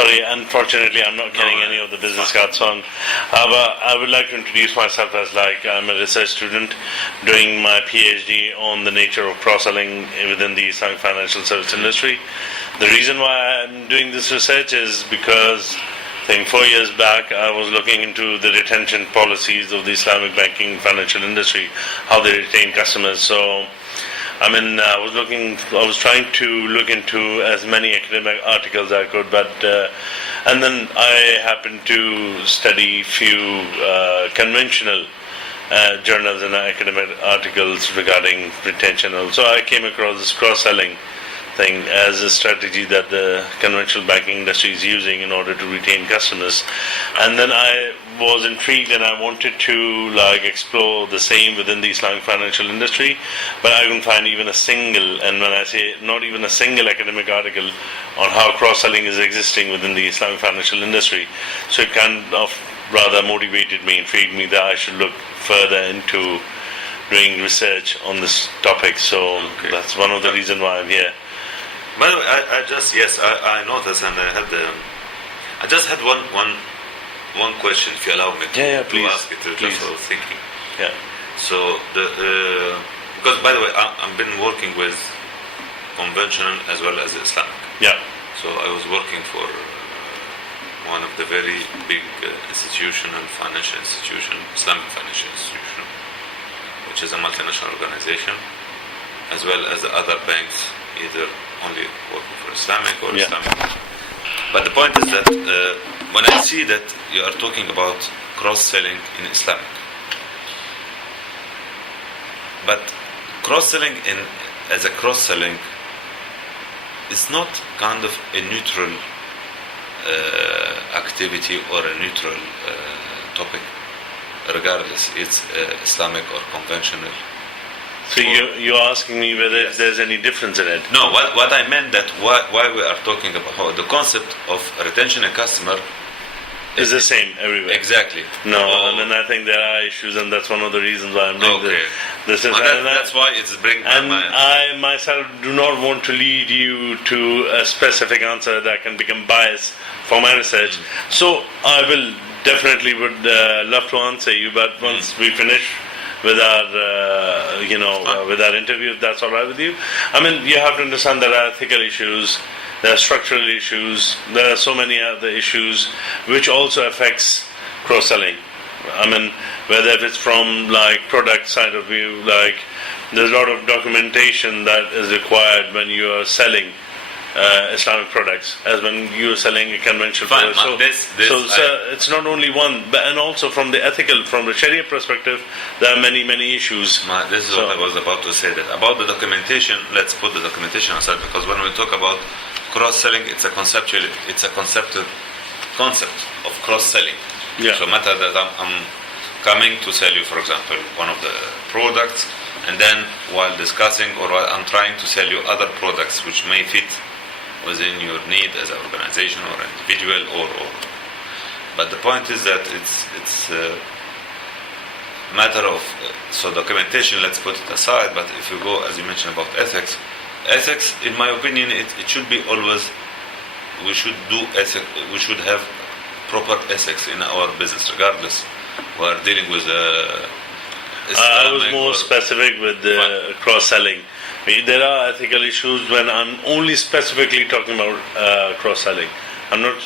Sorry, unfortunately, I'm not carrying any of the business cards on. But I would like to introduce myself as I'm a research student doing my PhD on the nature of cross-selling within the Islamic financial service industry. The reason why I'm doing this research is because I think 4 years back I was looking into the retention policies of the Islamic banking financial industry, how they retain customers. So I was trying to look into as many academic articles as I could, and then I happened to study few conventional journals and academic articles regarding retention. Also, I came across this cross-selling thing as a strategy that the conventional banking industry is using in order to retain customers. And then I was intrigued and I wanted to explore the same within the Islamic financial industry, but I couldn't find even a single, and when I say not even a single academic article on how cross-selling is existing within the Islamic financial industry. So it kind of rather motivated me, intrigued me that I should look further into doing research on this topic. So that's one of the reasons why I'm here. By the way, I noticed, and I just had one question, if you allow me to ask it. Just I was thinking. Yeah. So because by the way, I've been working with conventional as well as Islamic. Yeah. So I was working for one of the very big financial institution, Islamic financial institution, which is a multinational organization, as well as the other banks, either only working for Islamic or Islamic. But the point is that when I see that you are talking about cross-selling in Islamic, but cross-selling as a cross-selling is not kind of a neutral activity or a neutral topic, regardless it's Islamic or conventional. So you're asking me whether there's any difference in it? No, what I meant that why we are talking about how the concept of retention a customer is the same everywhere. Exactly. No, and then I think there are issues, and that's one of the reasons why I'm doing this. That's why it's bringing my mind. I myself do not want to lead you to a specific answer that can become biased for my research. So I will definitely would love to answer you, but once we finish with our with our interview, if that's all right with you. I mean, you have to understand there are ethical issues, there are structural issues, there are so many other issues which also affects cross-selling. I mean, whether it's from product side of view, there's a lot of documentation that is required when you are selling Islamic products as when you're selling a conventional product. So it's not only one, but and also from the ethical, from the Sharia perspective, there are many issues. This is what I was about to say. That about the documentation, let's put the documentation aside, because when we talk about cross-selling, it's a concept of cross-selling. Yeah. So matter that I'm coming to sell you, for example, one of the products, and then while discussing or while I'm trying to sell you other products which may fit within your need as an organization or individual or but the point is that it's a matter of so documentation, let's put it aside, but if you go, as you mentioned, about ethics, in my opinion, it should be always, we should have proper ethics in our business, regardless we are dealing with I was more specific with the cross-selling. There are ethical issues when I'm only specifically talking about cross-selling. I'm not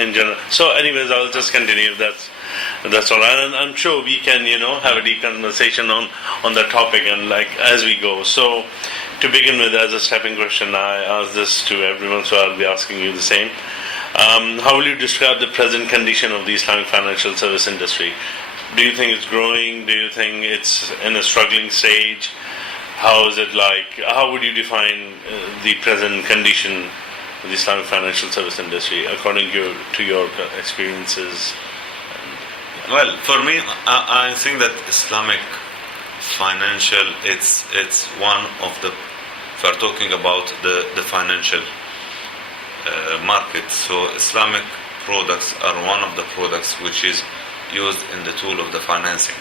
in general. So anyways, I'll just continue. That's all right. And I'm sure we can, have a deep conversation on the topic and as we go. So to begin with, as a stepping question, I ask this to everyone, so I'll be asking you the same. How will you describe the present condition of the Islamic financial service industry? Do you think it's growing? Do you think it's in a struggling stage? How is it like? How would you define the present condition of the Islamic financial service industry according to your experiences? Well, for me, I think that Islamic financial, it's one of the, if we're talking about the financial market, so Islamic products are one of the products which is used in the tool of the financing.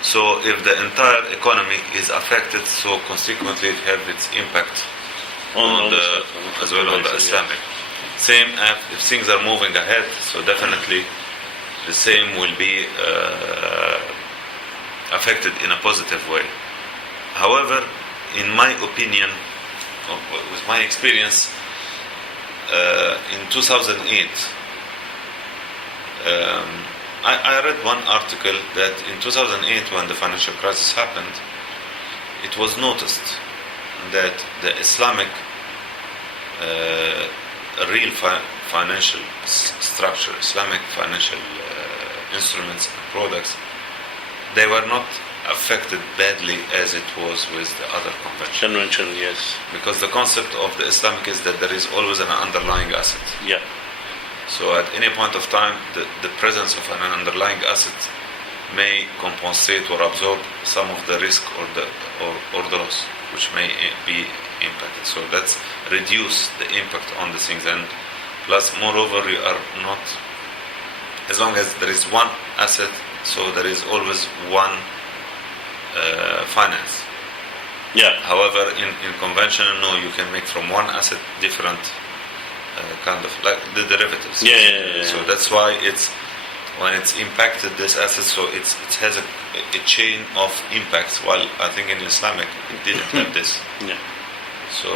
So if the entire economy is affected, so consequently it has its impact on the Islamic same if things are moving ahead, so definitely the same will be affected in a positive way. However, in my opinion, with my experience, in 2008, I read one article that in 2008, when the financial crisis happened, it was noticed that the Islamic real financial structure, Islamic financial instruments and products, they were not affected badly as it was with the other Conventional, yes. because the concept of the Islamic is that there is always an underlying asset. Yeah. So at any point of time, the presence of an underlying asset may compensate or absorb some of the risk or the loss which may be impacted. So that's reduce the impact on the things. And plus, moreover, you are not, as long as there is one asset, so there is always one finance. Yeah. However, in conventional, no, you can make from one asset different kind of like the derivatives. Yeah. So that's why it's when it's impacted this asset, so it has a chain of impacts. While I think in Islamic it didn't have this. Yeah. So,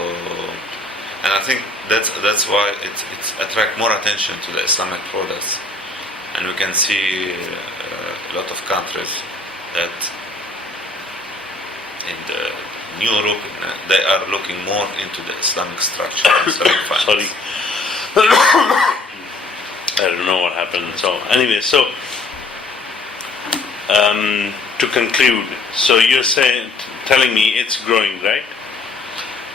and I think that's why it attract more attention to the Islamic products, and we can see a lot of countries that in the Europe they are looking more into the Islamic structure. Islamic finance. Sorry. I don't know what happened. So anyway, so to conclude, so you're telling me it's growing, right?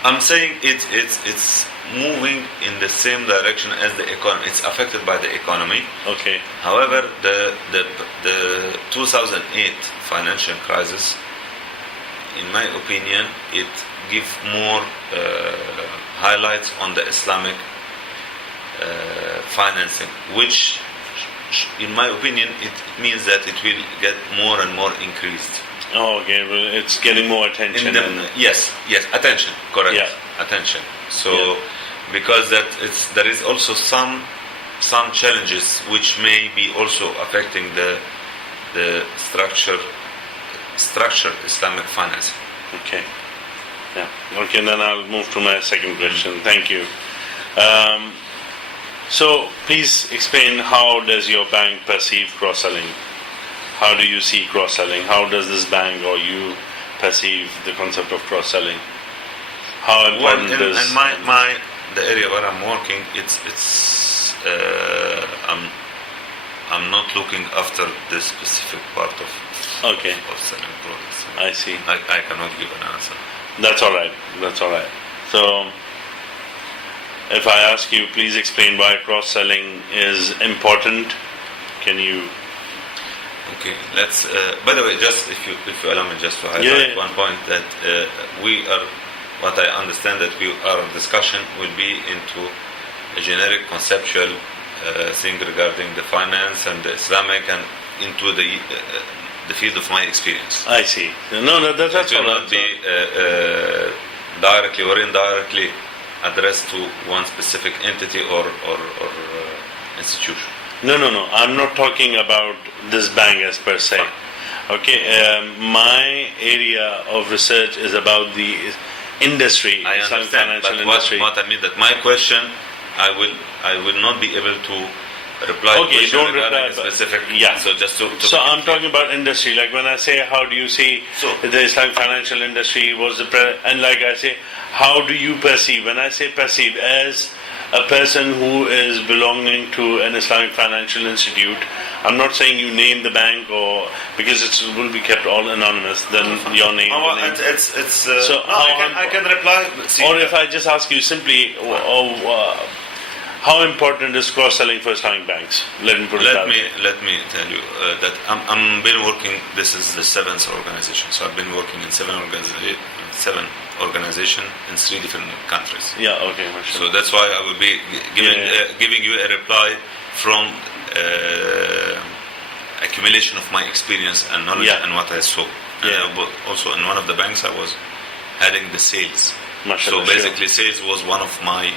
I'm saying it's moving in the same direction as the economy. It's affected by the economy. Okay. However, the 2008 financial crisis, in my opinion, it gives more highlights on the Islamic financing, which, in my opinion, it means that it will get more and more increased. Oh, okay. Well, it's getting more attention. Yes, attention, correct. Yeah. Attention. So, because there is also some challenges which may be also affecting the structured Islamic financing. Okay. Yeah. Okay. Then I'll move to my second question. Thank you. So please explain, how does your bank perceive cross-selling? How do you see cross-selling? How does this bank or you perceive the concept of cross-selling? How important is? And my the area where I'm working, I'm not looking after the specific part of selling products. I see. I cannot give an answer. That's all right. So, if I ask you, please explain why cross-selling is important. Can you? Okay. Let's. By the way, just if you allow me, just to highlight one point that we are. What I understand that our discussion will be into a generic conceptual thing regarding the finance and the Islamic and into the field of my experience. I see. No, that's it will all not be directly or indirectly addressed to one specific entity or institution. No. I'm not talking about this bank as per se. Okay. My area of research is about the industry. I understand, but what I mean that my question, I will not be able to reply. Okay, don't reply. Specific. Yeah. So just to so I'm talking about industry. Like when I say, how do you see the Islamic financial industry? And like I say, how do you perceive? When I say perceive, as a person who is belonging to an Islamic financial institute, I'm not saying you name the bank, or because it will be kept all anonymous. Then your name. I can reply. Or if I just ask you simply, how important is cross-selling for Islamic banks? Let me tell you that I'm been working. This is the 7th organization, so I've been working in 7 organizations in 3 different countries. Yeah. Okay. So that's why I will be giving you a reply from accumulation of my experience and knowledge and what I saw. But also in one of the banks, I was heading the sales. So basically, sales was one of my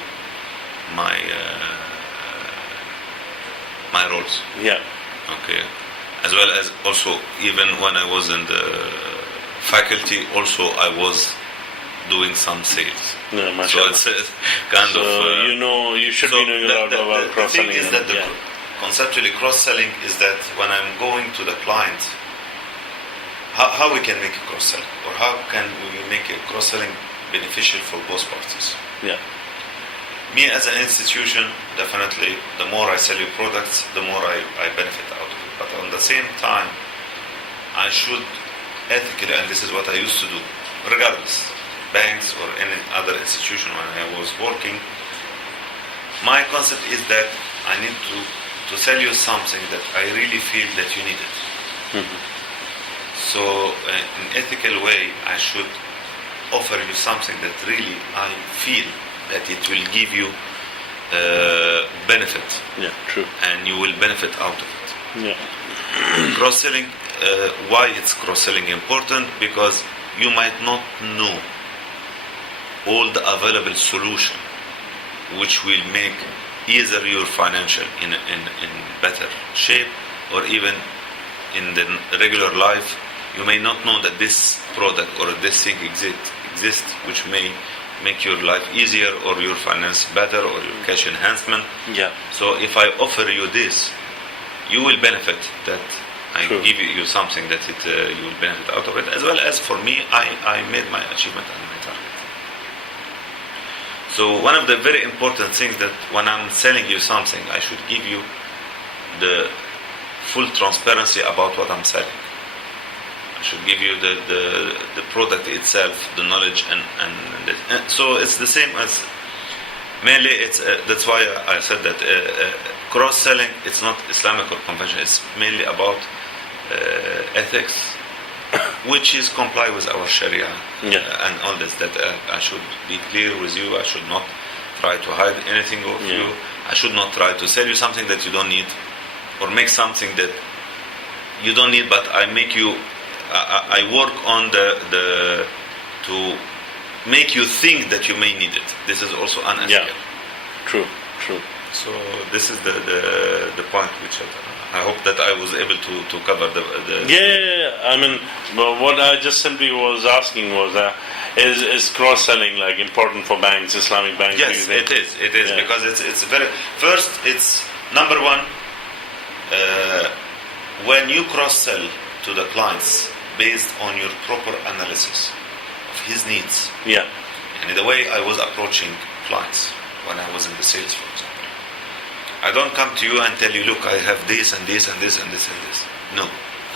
my roles. Yeah. Okay, as well as also even when I was in the faculty, also I was doing some sales. Yeah, So mashallah. it's kind So of. you should So be knowing a lot about the cross-selling. thing is that conceptually cross-selling is that when I'm going to the client, how we can make a cross-selling, or how can we make a cross-selling beneficial for both parties. Yeah. Me as an institution, definitely, the more I sell you products, the more I benefit out of it. But on the same time, I should ethically, and this is what I used to do, regardless, banks or any other institution when I was working, my concept is that I need to sell you something that I really feel that you need it. Mm-hmm. So in ethical way, I should offer you something that really I feel that it will give you benefit, Yeah, true. and you will benefit out of it. Yeah. Cross-selling, why it's cross-selling important? Because you might not know all the available solution which will make either your financial in better shape, or even in the regular life, you may not know that this product or this thing exists, which may make your life easier, or your finance better, or your cash enhancement. Yeah. So if I offer you this, you will benefit that I True. give you something that you will benefit out of it, as well as for me, I made my achievement and my target. So one of the very important things that when I'm selling you something, I should give you the full transparency about what I'm selling. I should give you the product itself, the knowledge, and so it's the same as mainly it's that's why I said that cross-selling, it's not Islamic or conventional, it's mainly about ethics, which is comply with our Sharia. Yeah. And all this, that I should be clear with you, I should not try to hide anything of Yeah. you, I should not try to sell you something that you don't need, or make something that you don't need, but I make you I work on the to make you think that you may need it. This is also unethical. Yeah. True. True. So this is the point which I hope that I was able to cover the Yeah. I mean, well, what I just simply was asking was is cross-selling like important for banks, Islamic banks? Yes, it is. It is, Yeah. because it's very first. It's number one. When you cross-sell to the clients based on your proper analysis of his needs, Yeah. and the way I was approaching clients when I was in the sales, for example, I don't come to you and tell you, look, I have this and this and this and this and this. No,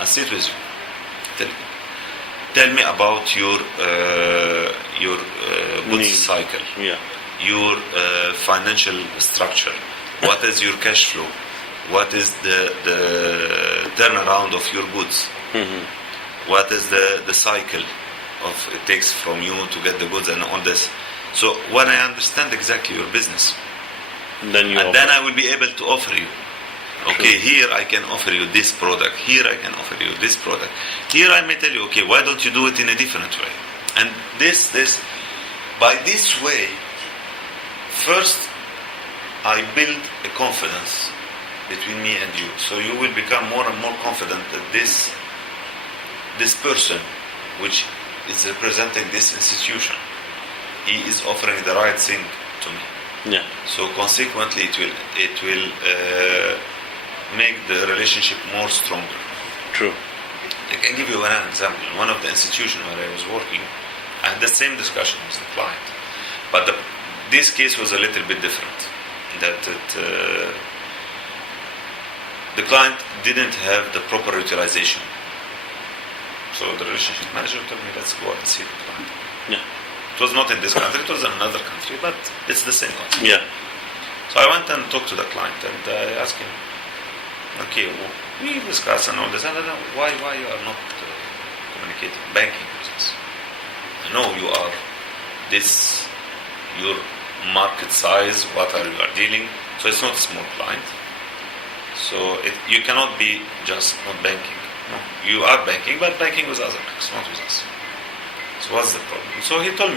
I sit with you. Tell me about your goods Need. cycle, Yeah. your financial structure. What is your cash flow? What is the turnaround of your goods? Mm-hmm. What is the cycle of it takes from you to get the goods and all this? So when I understand exactly your business, Then and then I will be able to offer you. Okay, here I can offer you this product. Here I can offer you this product. Here I may tell you, okay, why don't you do it in a different way? And by this way, first I build a confidence between me and you. So you will become more and more confident that this person, which is representing this institution, he is offering the right thing to me. Yeah. So consequently, it will make the relationship more stronger. True. I can give you an example. In one of the institutions where I was working, I had the same discussion with the client, but this case was a little bit different. The client didn't have the proper utilization. So the relationship manager told me, let's go and see the client. Yeah. It was not in this country, it was in another country, but it's the same concept. Yeah. So I went and talked to the client, and I asked him, okay, we discussed and all this, and I don't know why you are not communicating banking with us. I know you are your market size, what are you are dealing, so it's not a small client. So you cannot be just not banking. No, you are banking, but banking with other banks, not with us. So what's the problem? So he told me